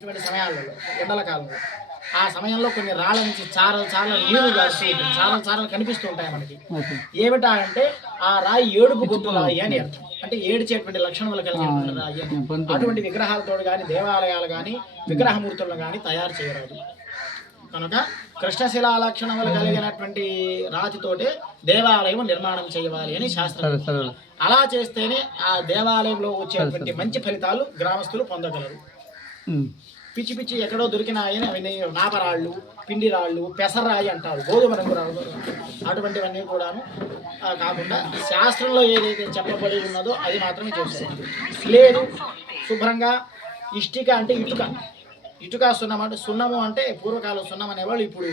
ఇటువంటి సమయాలలో ఎండల కాలంలో ఆ సమయంలో కొన్ని రాళ్ళ నుంచి చారలు నీరు కాస్తూ ఉంటుంది. చారలు కనిపిస్తూ ఉంటాయి మనకి. ఏమిటా అంటే ఆ రాయి ఏడుపు గొంతు రాయి అని అర్థం. అంటే ఏడ్చేటువంటి లక్షణములు కలిగిన రాయి అని. అటువంటి విగ్రహాలతో కానీ దేవాలయాలు కానీ విగ్రహమూర్తులను కానీ తయారు చేయరాదు. కనుక కృష్ణశిలా లక్షణములు కలిగినటువంటి రాతితోటే దేవాలయం నిర్మాణం చేయాలి అని శాస్త్రం. అలా చేస్తేనే ఆ దేవాలయంలో వచ్చేటువంటి మంచి ఫలితాలు గ్రామస్తులు పొందగలరు. పిచ్చి పిచ్చి ఎక్కడో దొరికిన ఆయన నాపరాళ్ళు, పిండి రాళ్ళు, పెసరాయి అంటారు, గోధుమ రంగు రాళ్ళు, అటువంటివన్నీ కూడాను కాకుండా శాస్త్రంలో ఏదైతే చెప్పబడి ఉన్నదో అది మాత్రమే చేస్తుంది. లేదు శుభ్రంగా ఇష్టిక అంటే ఇటుక సున్నం అంటే సున్నము అంటే పూర్వకాలం సున్నం అనేవాళ్ళు ఇప్పుడు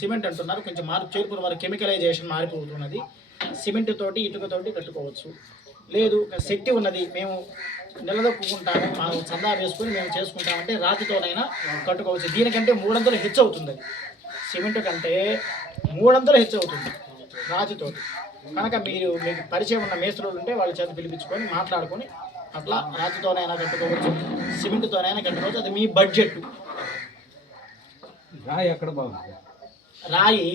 సిమెంట్ అంటున్నారు. కొంచెం చేర్పుల వరకు కెమికలైజేషన్ మారిపోతున్నది. సిమెంట్ తోటి ఇటుకతోటి కట్టుకోవచ్చు. లేదు శక్తి ఉన్నది, మేము నిలదొక్కుంటాము, మనం చందా వేసుకొని మేము చేసుకుంటామంటే రాతితోనైనా కట్టుకోవచ్చు. దీనికంటే 300 హెచ్చు అవుతుంది. సిమెంట్ కంటే 300 హెచ్చు అవుతుంది రాతితో. కనుక మీకు పరిచయం ఉన్న మేస్త్రులు ఉంటే వాళ్ళ చేత పిలిపించుకొని మాట్లాడుకొని అట్లా రాతితోనైనా కట్టుకోవచ్చు, సిమెంట్తోనైనా కట్టుకోవచ్చు. అది మీ బడ్జెట్. రాయి ఎక్కడ బాగుంది? రాయి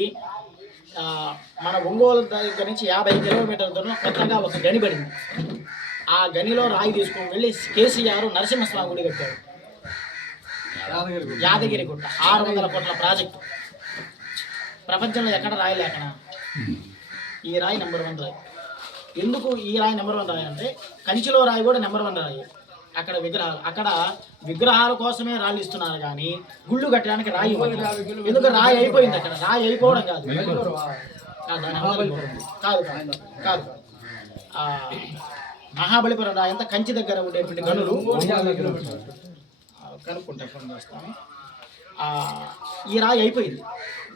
మన ఒంగోలు దగ్గర నుంచి 50 కిలోమీటర్ల దూరం కొత్తగా ఒక గని పడింది. ఆ గనిలో రాయి తీసుకొని వెళ్ళి కేసీఆర్ నరసింహస్వామి గుడి కట్టాడు. యాదగిరి గుట్ట 600 కోట్ల ప్రాజెక్టు. ప్రపంచంలో ఎక్కడ రాయి లేకనా ఈ రాయి నెంబర్ 1 రాయి. ఎందుకు ఈ రాయి నెంబర్ 1 రాయి అంటే కంచిలో రాయి కూడా నెంబర్ 1 రాయి. అక్కడ విగ్రహాల కోసమే రాళ్ళు ఇస్తున్నారు కానీ గుళ్ళు కట్టడానికి రాయి. ఎందుకు రాయి అయిపోయింది. అక్కడ రాయి అయిపోవడం కాదు కాదు మహాబలిపురం రాయి అంతా కంచి దగ్గర ఉండేటువంటి గనులు కనుక్కుంటే ఫోన్ చేస్తాను. ఈ రాయి అయిపోయింది,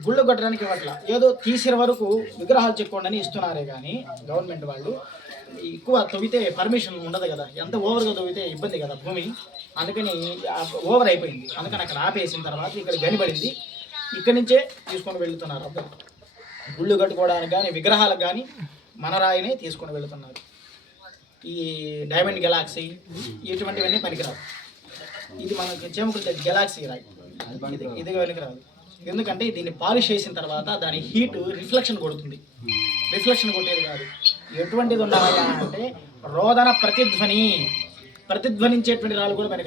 గుళ్ళు కట్టడానికి ఇవ్వట్ల. ఏదో తీసిన వరకు విగ్రహాలు చెక్కోండి అని ఇస్తున్నారే కానీ గవర్నమెంట్ వాళ్ళు ఎక్కువ తవ్వితే పర్మిషన్ ఉండదు కదా, ఎంత ఓవర్గా తవ్వితే ఇబ్బంది కదా భూమి. అందుకని ఓవర్ అయిపోయింది. అందుకని అక్కడ ఆపేసిన తర్వాత ఇక్కడ గనిపడింది. ఇక్కడి నుంచే తీసుకొని వెళ్తున్నారు అందరూ. గుళ్ళు కట్టుకోవడానికి కానీ విగ్రహాలకు కానీ మన రాయినే తీసుకొని వెళుతున్నారు. ఈ డైమండ్ గెలాక్సీ ఇటువంటివన్నీ పనికిరావు. ఇది మనకి చేమకుర్తి గెలాక్సీ రాయి, ఇది పనికిరాదు. ఎందుకంటే దీన్ని పాలిష్ చేసిన తర్వాత దాని హీట్ రిఫ్లెక్షన్ కొడుతుంది. రిఫ్లెక్షన్ కొట్టేది కాదు. ఎటువంటిది ఉండాలి అంటే రోదన ప్రతిధ్వనించేటువంటి రాళ్ళు కూడా పనికి